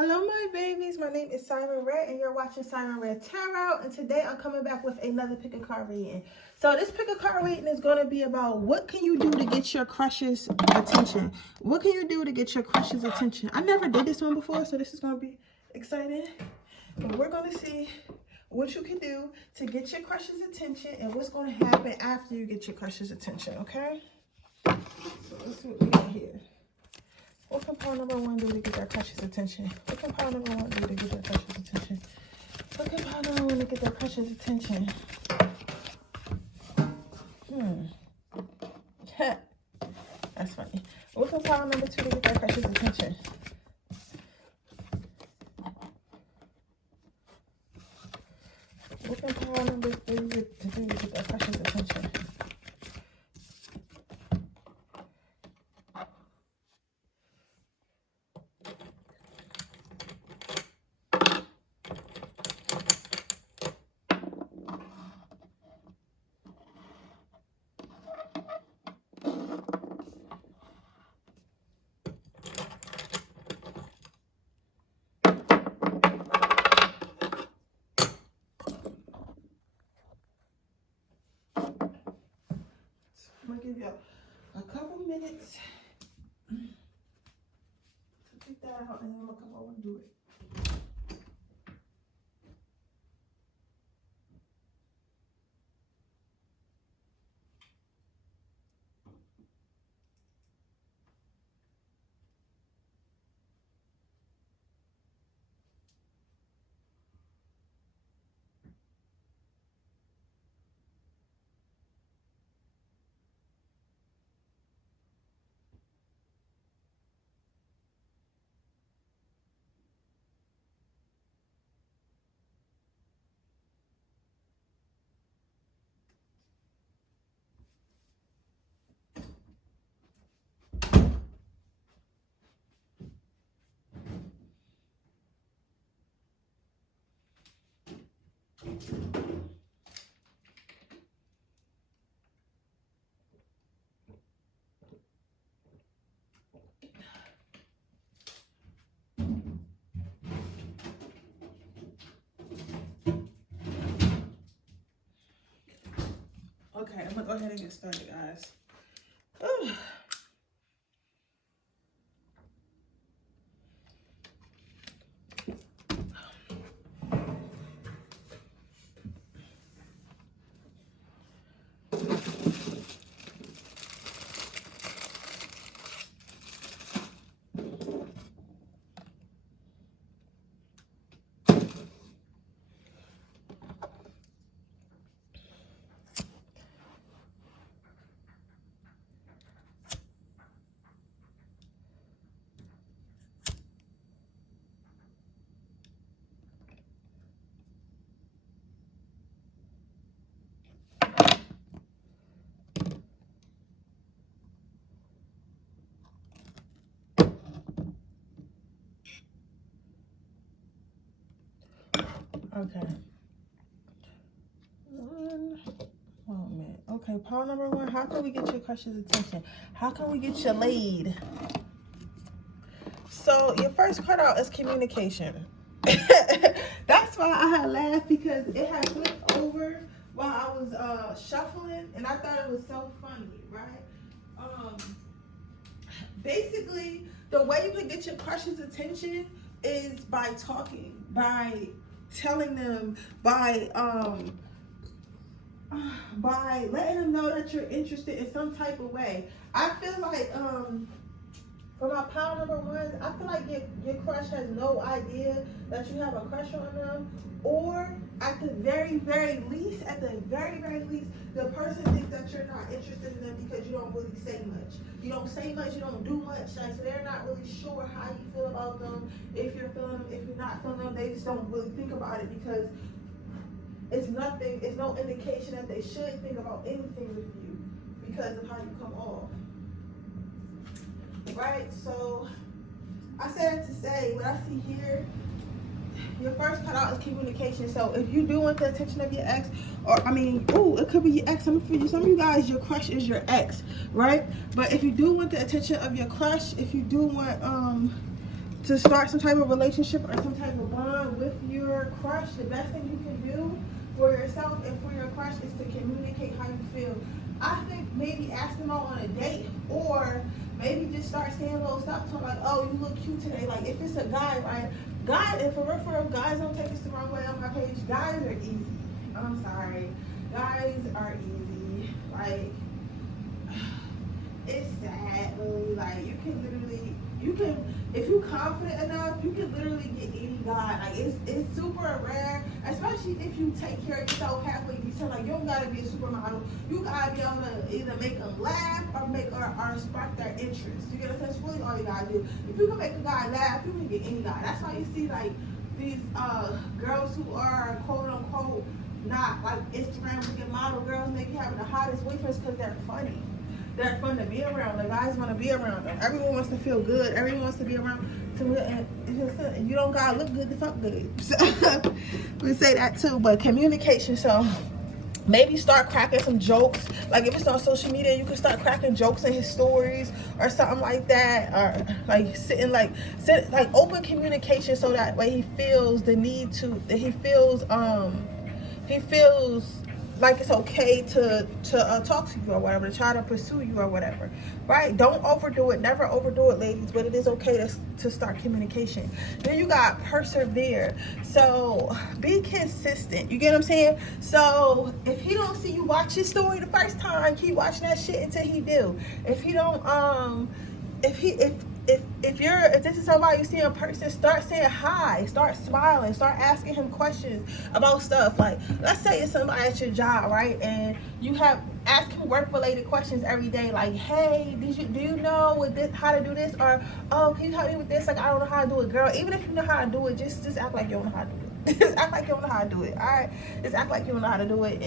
Hello my babies, my name is Siren Red and you're watching Siren Red Tarot, and today I'm coming back with another pick a card reading. So this pick a card reading is going to be about what can you do to get your crush's attention. What can you do to get your crush's attention? I never did this one before, so this is going to be exciting. But we're going to see what you can do to get your crush's attention and what's going to happen after you get your crush's attention, okay? So let's see what we got here. What can pile number one do to get their crush's attention? What can pile number one do to get their crush's attention? What can pile number one to get their crush's attention? That's funny. What can pile number two to get their crush's attention? What can pile number three to do to get their crush's attention? I'm going to give you a couple minutes to take that out, and then I'm going to come over and do it. Okay, I'm gonna go ahead and get started, guys. Ooh. Okay. One moment. Okay, pile number one. How can we get your crush's attention? How can we get you laid? So your first card out is communication. That's why I had laughed, because it had flipped over while I was shuffling, and I thought it was so funny, right? Basically, the way you can get your crush's attention is by talking, by telling them, by letting them know that you're interested in some type of way. I feel like for my pile number one, I feel like your crush has no idea that you have a crush on them, or at the very least, the person thinks that you're not interested in them because you don't really say much. You don't say much, you don't do much, like, so they're not really sure how you feel about them, if you're feeling them, if you're not feeling them. They just don't really think about it because it's no indication that they should think about anything with you because of how you come off. Right, so I said to say, what I see here, your first cutout is communication. So if you do want the attention of your ex, or it could be your ex. Some of you guys, your crush is your ex, right? But if you do want the attention of your crush, if you do want to start some type of relationship or some type of bond with your crush, the best thing you can do for yourself and for your crush is to communicate how you feel. I think maybe ask them out on a date, or maybe just start saying little stuff to them like, oh, you look cute today. Like if it's a guy, right? Guys, and for real, guys, don't take this the wrong way on my page. Guys are easy. I'm sorry. Guys are easy. Like, it's sad, really. Like, you can literally, if you're confident enough, you can literally get any guy. Like, it's super rare, especially if you take care of yourself halfway decent. Like, you don't gotta be a supermodel. You gotta be able to either make them laugh or spark their interest. You get what I'm saying? That's really all you gotta do. If you can make a guy laugh, you can get any guy. That's why you see, like, these girls who are quote unquote not like Instagram looking model girls, and they be having the hottest boyfriends because they're funny. They're fun to be around. The guys want to be around them. Everyone wants to feel good. Everyone wants to be around. And you don't gotta look good to fuck good. So we say that too. But communication. So maybe start cracking some jokes. Like if it's on social media, you can start cracking jokes in his stories or something like that. Or like like open communication, so that way he feels the need to. He feels like it's okay to talk to you or whatever, to try to pursue you or whatever, right? Don't overdo it. Never overdo it, ladies, but it is okay to start communication. Then you got persevere. So be consistent. You get what I'm saying? So if he don't see you watch his story the first time, keep watching that shit until he do. If he don't, if this is somebody you see in person, start saying hi, start smiling, start asking him questions about stuff. Like, let's say it's somebody at your job, right? And you have ask him work-related questions every day, like, hey, do you know how to do this? Or, oh, can you help me with this? Like, I don't know how to do it, girl. Even if you know how to do it, just act like you don't know how to do it. Just act like you don't know how to do it. All right, just act like you don't know how to do it,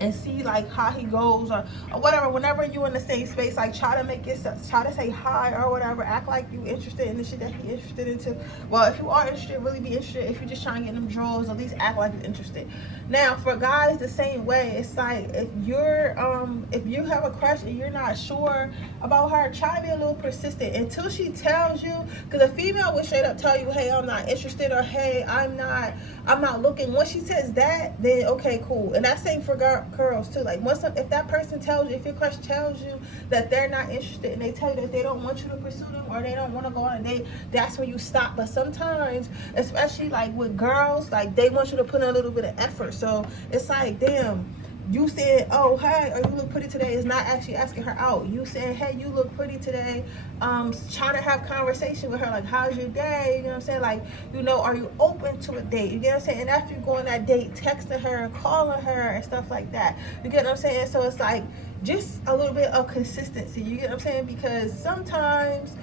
and see like how he goes or whatever. Whenever you in the same space, like try to say hi or whatever. Act like you interested in the shit that he interested into. Well, if you are interested, really be interested. If you're just trying to get them draws, at least act like you're interested. Now for guys, the same way. It's like if you have a crush and you're not sure about her, try to be a little persistent until she tells you. Because a female will straight up tell you, hey, I'm not interested, or hey, I'm not looking. Once she says that, then okay, cool. And that's same for girls too. Like if that person tells you, if your crush tells you that they're not interested, and they tell you that they don't want you to pursue them or they don't want to go on a date, that's when you stop. But sometimes, especially like with girls, like they want you to put in a little bit of effort. So it's like, damn, you said, oh, hey, or you look pretty today, is not actually asking her out. You saying, hey, you look pretty today, trying to have conversation with her, like, how's your day? You know what I'm saying? Like, are you open to a date? You get what I'm saying? And after you go on that date, texting her, calling her, and stuff like that. You get what I'm saying? So it's like just a little bit of consistency. You get what I'm saying? Because sometimes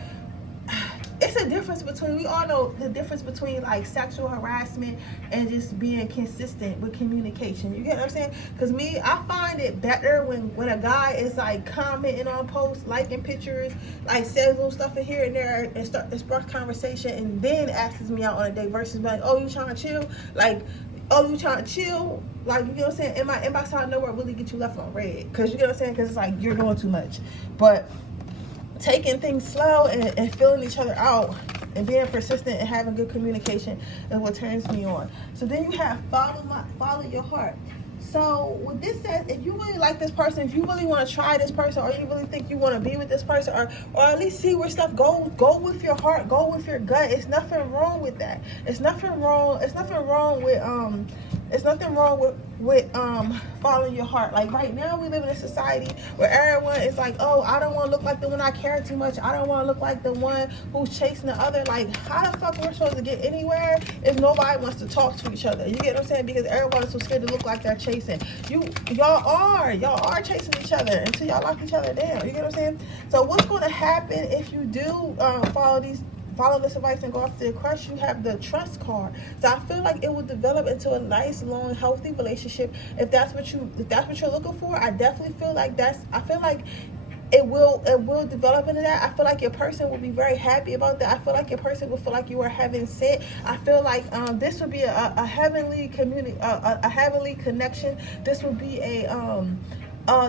it's a difference between, we all know the difference between like sexual harassment and just being consistent with communication. You get what I'm saying? Because I find it better when a guy is like commenting on posts, liking pictures, like says little stuff in here and there, and sparks conversation, and then asks me out on a date, versus like, oh, you trying to chill? Like, oh, you trying to chill? Like, you get what I'm saying? In my inbox out of nowhere really get you left on red. Because you get what I'm saying? Because it's like you're doing too much. But taking things slow and filling each other out and being persistent and having good communication is what turns me on. So then you have follow your heart. So what this says, if you really like this person, if you really want to try this person, or you really think you want to be with this person, or at least see where stuff goes, go with your heart, go with your gut. It's nothing wrong with that. It's nothing wrong with following your heart. Like right now we live in a society where everyone is like, oh, I don't want to look like the one I care too much. I don't want to look like the one who's chasing the other. Like, how the fuck we're supposed to get anywhere if nobody wants to talk to each other? You get what I'm saying? Because everyone is so scared to look like they're chasing. Y'all are chasing each other until y'all lock each other down. You get what I'm saying? So what's going to happen if you do follow this advice and go after your crush? You have the trust card. So I feel like it will develop into a nice, long, healthy relationship. If that's what you're looking for, I definitely feel like it will develop into that. I feel like your person will be very happy about that. I feel like your person will feel like you are heaven sent. I feel like this would be a heavenly community, a heavenly connection. This would be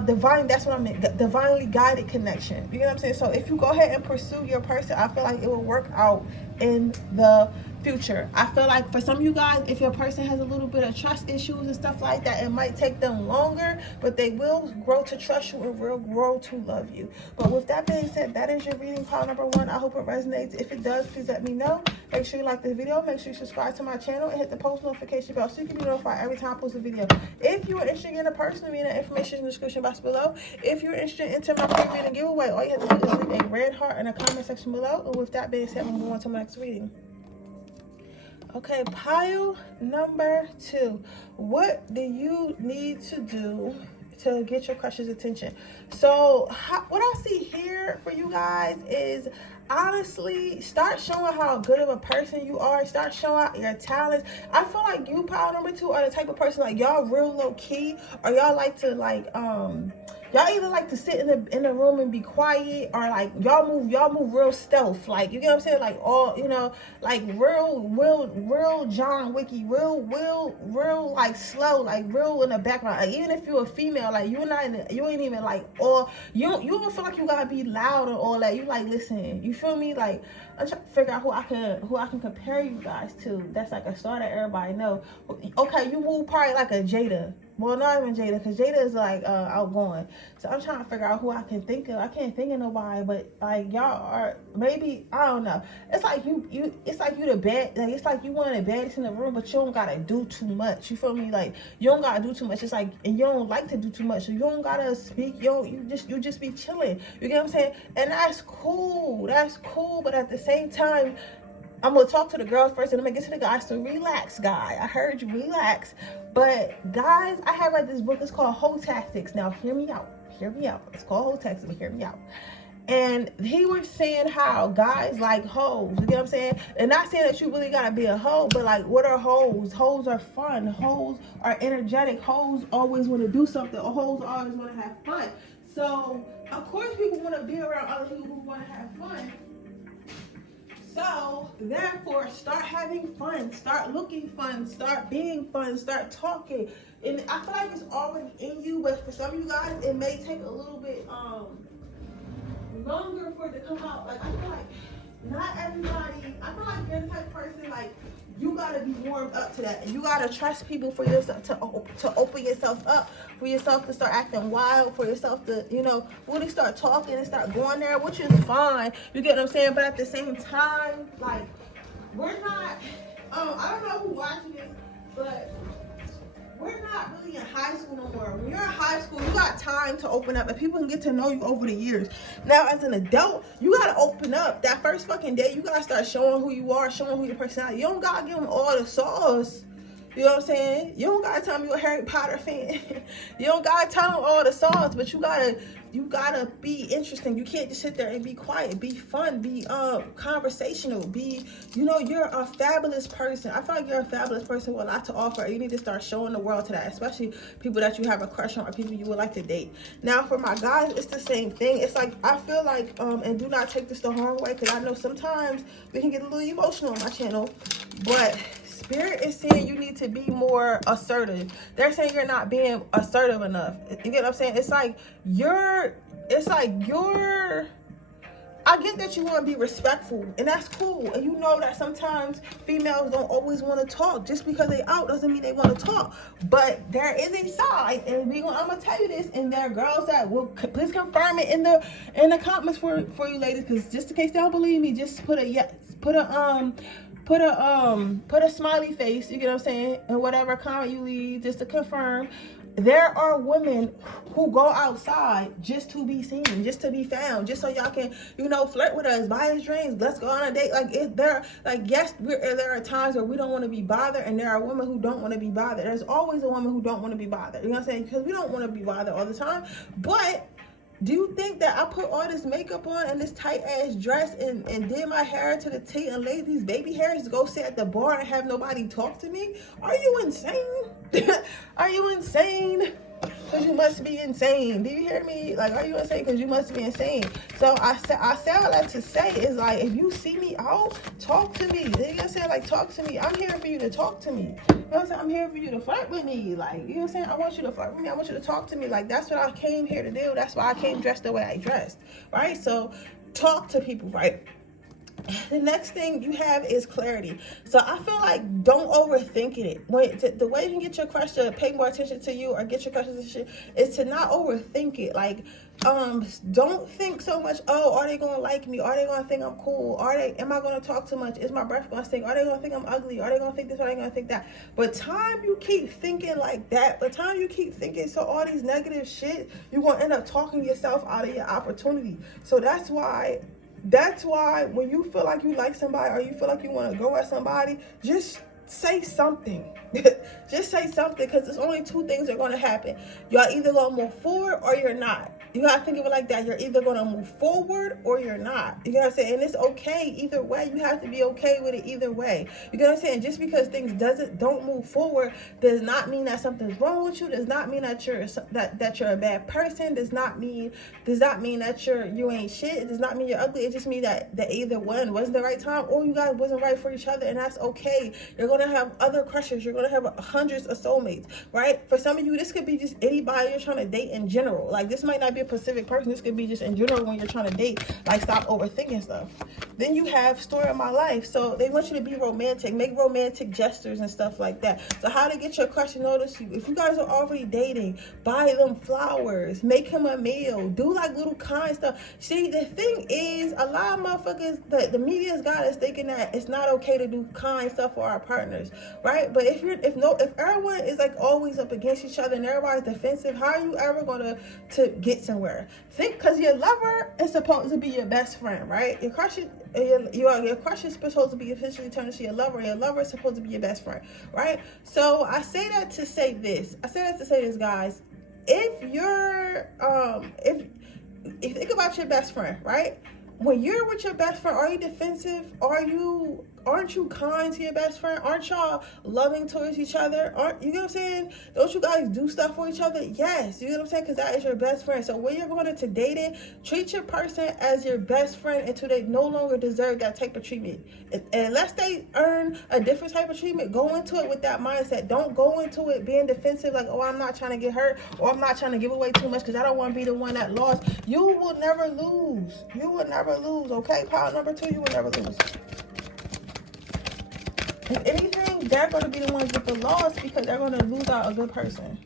divine, that's what I meant, divinely guided connection. You know what I'm saying? So if you go ahead and pursue your person, I feel like it will work out in the future. I feel like for some of you guys, if your person has a little bit of trust issues and stuff like that, it might take them longer, but they will grow to trust you and will grow to love you. But with that being said, that is your reading pile number 1. I hope it resonates. If it does, please let me know. Make sure you like this video. Make sure you subscribe to my channel and hit the post notification bell so you can be notified every time I post a video. If you are interested in a personal reading, the information in the description box below. If you're interested in my free reading giveaway, all you have to do is leave a red heart in the comment section below. And with that being said, I'm going to my next reading. Okay, pile number 2. What do you need to do to get your crush's attention? So what I see here for you guys is, honestly, start showing how good of a person you are. Start showing out your talents. I feel like you, pile number 2, are the type of person, like, y'all real low key, or y'all like to, like, y'all either like to sit in the room and be quiet, or like y'all move real stealth, like, you get what I'm saying, like, all, you know, like real John Wicky, real like slow, like real in the background. Like, even if you're a female, like, you ain't even like, or you don't feel like you gotta be loud or all that. You like, listen, you feel me? Like, I'm trying to figure out who I can compare you guys to. That's like a star that everybody know. Okay, you move probably like a Jada. Well, not even Jada, because Jada is like outgoing. So I'm trying to figure out who I can think of. I can't think of nobody, but like, y'all are, maybe, I don't know. It's like it's like you the bad, like, it's like you one of the baddest in the room, but you don't gotta do too much. You feel me? Like, you don't gotta do too much. It's like, and you don't like to do too much, so you don't gotta speak. You just be chilling. You get what I'm saying? And that's cool. That's cool. But at the same time, I'm gonna talk to the girls first, and I'm gonna get to the guys. So relax, guy. I heard you, relax. But guys, I have read this book. It's called Hoe Tactics. Now, hear me out. Hear me out. It's called Hoe Tactics, but hear me out. And he was saying how guys like hoes. You get what I'm saying? And not saying that you really gotta be a hoe, but like, what are hoes? Hoes are fun. Hoes are energetic. Hoes always want to do something. Or hoes always want to have fun. So of course, people want to be around other people who want to have fun. So, therefore, start having fun, start looking fun, start being fun, start talking. And I feel like it's already in you, but for some of you guys, it may take a little bit longer for it to come out. Like, I feel like not everybody, I feel like you're the type of person, like, you gotta be warmed up to that. And you gotta trust people for yourself to open yourself up, for yourself to start acting wild, for yourself to, you know, really start talking and start going there, which is fine. You get what I'm saying? But at the same time, like, we're not, I don't know who's watching this, but we're not really in high school no more. When you're in high school, you got time to open up, and people can get to know you over the years. Now, as an adult, you gotta open up. That first fucking day, you gotta start showing who you are, showing who your personality. You don't gotta give them all the sauce. You know what I'm saying? You don't gotta tell me you're a Harry Potter fan. You don't gotta tell them all the sauce, but you gotta be interesting. You can't just sit there and be quiet. Be fun. Be conversational. Be, you know, you're a fabulous person. I feel like you're a fabulous person with a lot to offer. You need to start showing the world to that, especially people that you have a crush on or people you would like to date. Now, for my guys, it's the same thing. It's like, I feel like, and do not take this the hard way, because I know sometimes we can get a little emotional on my channel, but Spirit is saying you need to be more assertive. They're saying you're not being assertive enough. You get what I'm saying? It's like you're, I get that you want to be respectful, and that's cool. And you know that sometimes females don't always want to talk. Just because they out doesn't mean they want to talk. But there is a side, and I'm gonna tell you this. And there are girls that will please confirm it in the comments for you ladies, because just in case they don't believe me, just put a yes, put a smiley face, you get what I'm saying, and whatever comment you leave, just to confirm. There are women who go outside just to be seen, just to be found, just so y'all can, you know, flirt with us, buy us drinks, let's go on a date. Yes, there are times where we don't want to be bothered, and there are women who don't want to be bothered. There's always a woman who don't want to be bothered. You know what I'm saying? Because we don't want to be bothered all the time. But do you think that I put all this makeup on and this tight ass dress and did my hair to the T and laid these baby hairs to go sit at the bar and have nobody talk to me? Are you insane? Are you insane? Because you must be insane. Do you hear me? Like, are you insane? Because you must be insane. So I say all that to say is, like, if you see me out, talk to me. You know what I'm saying? Like, talk to me. I'm here for you to talk to me. You know what I'm saying? I'm here for you to flirt with me. Like, you know what I'm saying? I want you to flirt with me. I want you to talk to me. Like, that's what I came here to do. That's why I came dressed the way I dressed. Right? So talk to people, right? The next thing you have is clarity. So I feel like don't overthink it. The way you can get your crush to pay more attention to you or get your crush attention is to not overthink it. Like, don't think so much, oh, are they gonna like me? Are they gonna think I'm cool? Am I gonna talk too much? Is my breath gonna stink? Are they gonna think I'm ugly? Are they gonna think this? Are they gonna think that? But time you keep thinking like that, but time you keep thinking so all these negative shit, you're gonna end up talking yourself out of your opportunity. So that's why when you feel like you like somebody or you feel like you want to go at somebody, just say something. Just say something, because there's only two things that are going to happen. You're either going to move forward or you're not. You got to think of it like that. You're either going to move forward or you're not. You know what I'm saying? And it's okay either way. You have to be okay with it either way. You know what I'm saying? Just because things don't move forward does not mean that something's wrong with you. Does not mean that you're a bad person. Does not mean that you ain't shit. It does not mean you're ugly. It just means that either one wasn't the right time or you guys wasn't right for each other, and that's okay. You're going to have other crushes. You're going to have hundreds of soulmates, right? For some of you, this could be just anybody you're trying to date in general. Like, this might not be a specific person. This could be just in general when you're trying to date. Like, stop overthinking stuff. Then you have story of my life. So they want you to be romantic, make romantic gestures and stuff like that. So how to get your crush to notice you? If you guys are already dating, buy them flowers, make him a meal, do like little kind stuff. See, the thing is, a lot of motherfuckers, the media's got us thinking that it's not okay to do kind stuff for our partners, right? But if everyone is like always up against each other and everybody's defensive, how are you ever gonna get somewhere? Think, because your lover is supposed to be your best friend, right? Your crush is supposed to be officially turned into your lover. Your lover is supposed to be your best friend, right? So I say that to say this. Guys. If you're if you think about your best friend, right? When you're with your best friend, are you defensive? Aren't you kind to your best friend? Aren't y'all loving towards each other? You know what I'm saying? Don't you guys do stuff for each other? Yes, you know what I'm saying? Because that is your best friend. So when you're going into dating, treat your person as your best friend until they no longer deserve that type of treatment. And unless they earn a different type of treatment, go into it with that mindset. Don't go into it being defensive, like, oh, I'm not trying to get hurt, or I'm not trying to give away too much because I don't want to be the one that lost. You will never lose. You will never lose, okay? Pile number 2, you will never lose. If anything, they're going to be the ones with the loss because they're going to lose out a good person.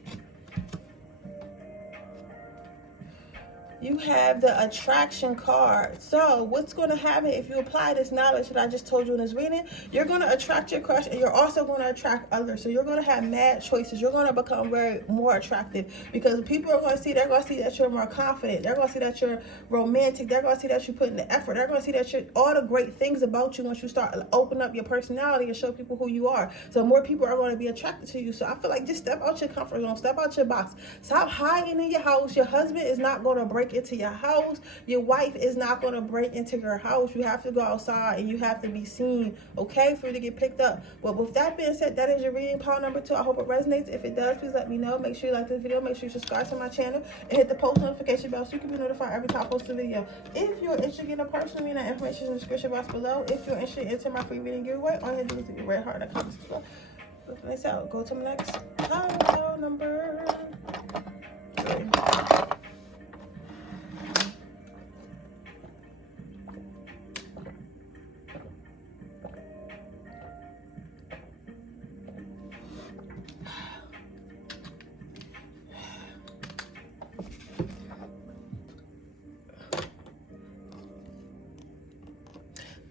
You have the attraction card. So what's going to happen if you apply this knowledge that I just told you in this reading? You're going to attract your crush, and you're also going to attract others. So you're going to have mad choices. You're going to become more attractive because people are going to see, they're going to see that you're more confident. They're going to see that you're romantic. They're going to see that you put in the effort. They're going to see that you're all the great things about you once you start open up your personality and show people who you are. So more people are going to be attracted to you. So I feel like just step out your comfort zone. Step out your box. Stop hiding in your house. Your husband is not going to break into your house. Your wife is not going to break into your house. You have to go outside and you have to be seen, okay, for you to get picked up. But with that being said, that is your reading, pile number 2. I hope it resonates. If it does, please let me know. Make sure you like this video. Make sure you subscribe to my channel and hit the post notification bell so you can be notified every time I post a video. If you're interested in a personal reading, that information is in the description box below. If you're interested in entering my free reading giveaway, all you have to do is get red heart in the comments as well. Look nice out. Go to the next pile number 3.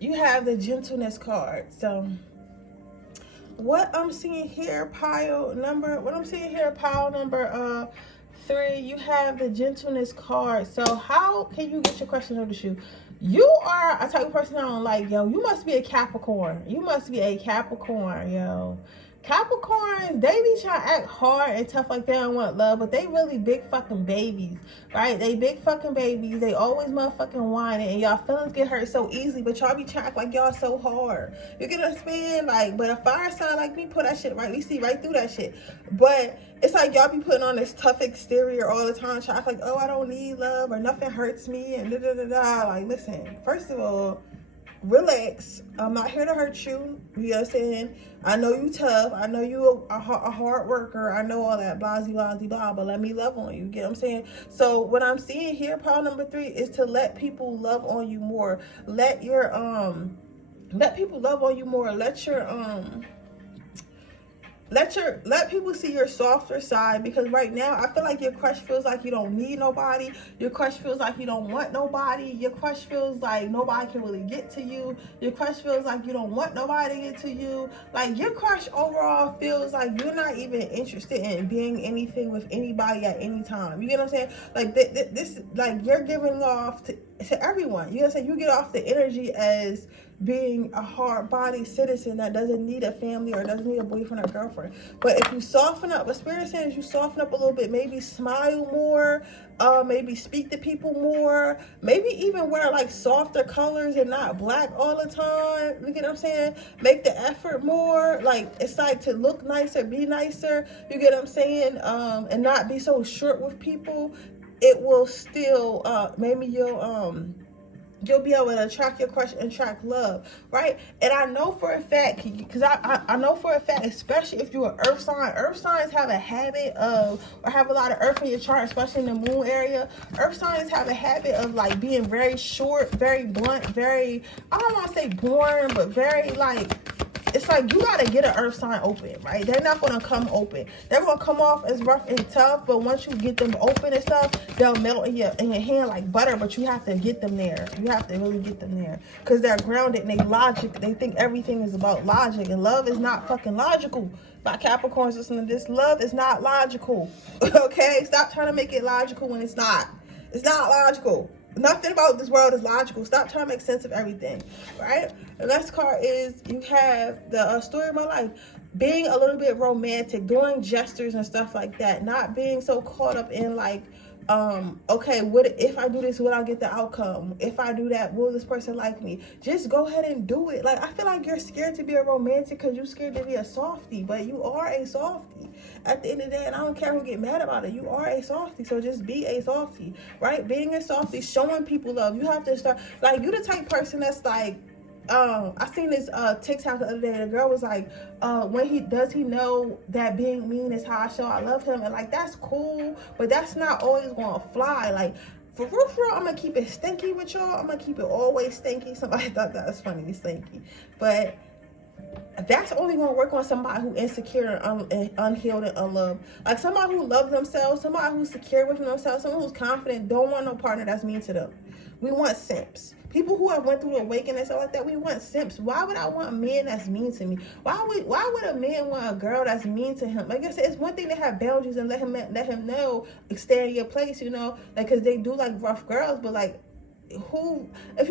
You have the gentleness card. So what I'm seeing here, pile number 3, you have the gentleness card. So how can you get your crush to notice you? You are a type of person I don't like, yo. You must be a Capricorn. You must be a Capricorn, yo. Capricorns, they be trying to act hard and tough like they don't want love, but they really big fucking babies, right? They big fucking babies. They always motherfucking whining, and y'all feelings get hurt so easily, but y'all be trying to act like y'all so hard. You get what I'm saying? Like, but a fire sign like me put that shit right. We see right through that shit. But it's like y'all be putting on this tough exterior all the time, trying to act like, oh, I don't need love, or nothing hurts me, and da-da-da-da. Like, listen, first of all, relax. I'm not here to hurt you. You know what I'm saying? I know you tough. I know you a hard worker. I know all that blah, blah, blah, but let me love on you. You get what I'm saying? So what I'm seeing here, pile number 3, is to let people love on you more. Let people love on you more. Let people see your softer side, because right now I feel like your crush feels like you don't need nobody. Your crush feels like you don't want nobody. Your crush feels like nobody can really get to you. Your crush feels like you don't want nobody to get to you. Like, your crush overall feels like you're not even interested in being anything with anybody at any time. You get what I'm saying? Like, this like, you're giving off to everyone. You know what I'm saying? You get off the energy as being a hard-bodied citizen that doesn't need a family or doesn't need a boyfriend or girlfriend. But if you soften up, what Spirit says, you soften up a little bit, maybe smile more, maybe speak to people more, maybe even wear like softer colors and not black all the time. You get what I'm saying? Make the effort more. Like, it's like to look nicer, be nicer. You get what I'm saying? And not be so short with people. It will still maybe you'll be able to attract your crush and attract love, right? And I know for a fact, because I know for a fact, especially if you're an earth signs have a habit of, or have a lot of earth in your chart, especially in the moon area. Earth signs have a habit of like being very short, very blunt, very, I don't want to say boring, but very like, it's like you gotta get an earth sign open, right? They're not gonna come open. They're gonna come off as rough and tough, but once you get them open and stuff, they'll melt in your hand like butter. But you have to get them there. You have to really get them there, because they're grounded and they logic. They think everything is about logic, and love is not fucking logical. My Capricorns, listen to this. Love is not logical. Okay, stop trying to make it logical when it's not. It's not logical. Nothing about this world is logical. Stop trying to make sense of everything, right? The next card is, you have the story of my life. Being a little bit romantic, doing gestures and stuff like that. Not being so caught up in like, okay, what if I do this, will I get the outcome? If I do that, will this person like me? Just go ahead and do it. Like, I feel like you're scared to be a romantic because you're scared to be a softie, but you are a softie at the end of the day, and I don't care who get mad about it. You are a softie, so just be a softie, right? Being a softie, showing people love. You have to start, like, you the type person that's like, I seen this TikTok the other day. The girl was like, when he know that being mean is how I show I love him, and like, that's cool, but that's not always gonna fly. Like, for real, I'm gonna keep it stinky with y'all. I'm gonna keep it always stinky. Somebody thought that was funny, stinky, but that's only gonna work on somebody who insecure and unhealed and unloved. Like, somebody who loves themselves, somebody who's secure with themselves, someone who's confident, don't want no partner that's mean to them. We want simps. People who have went through the awakening and stuff like that, we want simps. Why would I want a man that's mean to me? Why would a man want a girl that's mean to him? Like I said, it's one thing to have boundaries and let him know, like, stay in your place, you know, like, because they do like rough girls, but like, if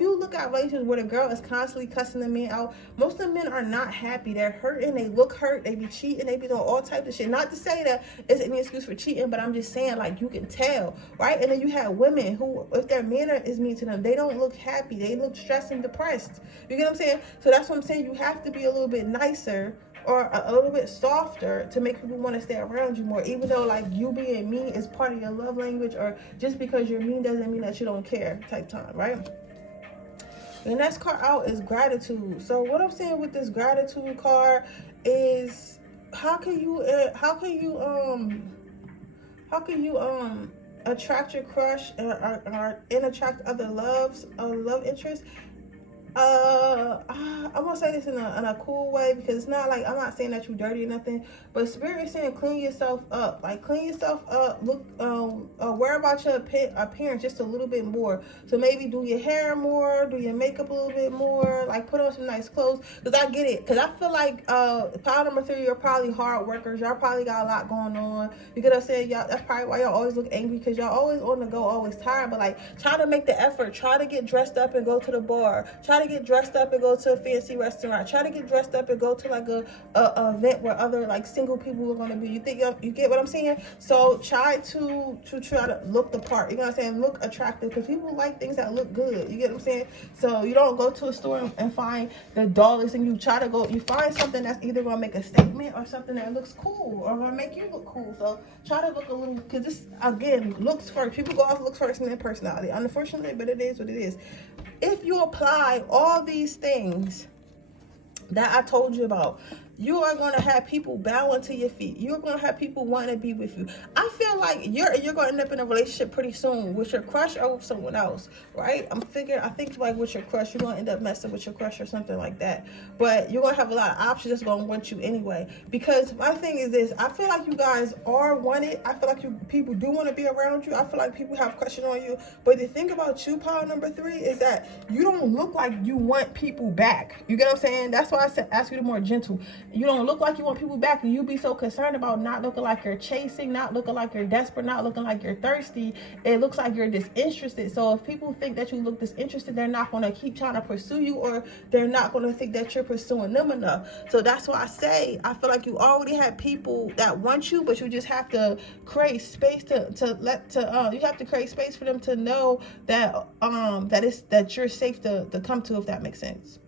you look at relationships where the girl is constantly cussing the man out, most of the men are not happy. They're hurting, they look hurt, they be cheating, they be doing all types of shit. Not to say that it's any excuse for cheating, but I'm just saying, like, you can tell, right? And then you have women who, if their man is mean to them, they don't look happy, they look stressed and depressed. You get what I'm saying? So that's what I'm saying. You have to be a little bit nicer or a little bit softer to make people want to stay around you more, even though, like, you being mean is part of your love language, or just because you're mean doesn't mean that you don't care type time, right? The next card out is gratitude. So what I'm saying with this gratitude card is, how can you attract your crush and attract other love interests? I'm gonna say this in a cool way, because it's not like, I'm not saying that you're dirty or nothing, but Spirit is saying clean yourself up. Like, clean yourself up. Look, worry about your appearance just a little bit more. So maybe do your hair more, do your makeup a little bit more, like put on some nice clothes. Because I get it, because I feel like pile number 3, you're probably hard workers. Y'all probably got a lot going on. You get what I'm saying? Y'all, that's probably why y'all always look angry, because y'all always on the go, always tired. But like, try to make the effort. Try to get dressed up and go to the bar. Try Try to get dressed up and go to a fancy restaurant. Try to get dressed up and go to like a event where other like single people are going to be. You think you get what I'm saying? So try to try to look the part. You know what I'm saying? Look attractive, because people like things that look good. You get what I'm saying? So you don't go to a store and find the dullest, and you try to go. You find something that's either going to make a statement or something that looks cool or going to make you look cool. So try to look a little, because this again, looks first. People go off looks first and then personality. Unfortunately, but it is what it is. If you apply all these things that I told you about, you are going to have people bowing to your feet. You're going to have people wanting to be with you. I feel like you're going to end up in a relationship pretty soon with your crush or with someone else, right? I think like with your crush, you're going to end up messing with your crush or something like that. But you're going to have a lot of options that's going to want you anyway. Because my thing is this, I feel like you guys are wanted. I feel like people do want to be around you. I feel like people have crushes on you. But the thing about you, pile number 3, is that you don't look like you want people back. You get what I'm saying? That's why I said ask you to be more gentle. You don't look like you want people back, and you be so concerned about not looking like you're chasing, not looking like you're desperate, not looking like you're thirsty. It looks like you're disinterested. So if people think that you look disinterested, they're not going to keep trying to pursue you, or they're not going to think that you're pursuing them enough. So that's why I say I feel like you already have people that want you, but you just have to create space you have to create space for them to know that that you're safe to come to, if that makes sense.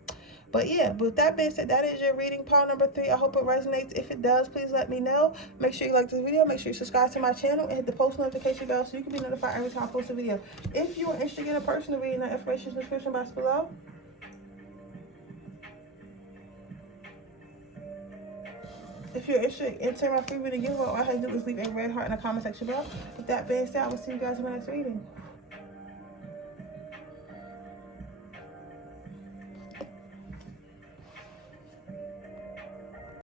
But yeah, with that being said, that is your reading, pile number 3. I hope it resonates. If it does, please let me know. Make sure you like this video. Make sure you subscribe to my channel and hit the post notification bell so you can be notified every time I post a video. If you are interested in a personal reading, the information in the description box below. If you're interested in entering my free reading giveaway, all I have to do is leave a red heart in the comment section below. With that being said, I will see you guys in my next reading.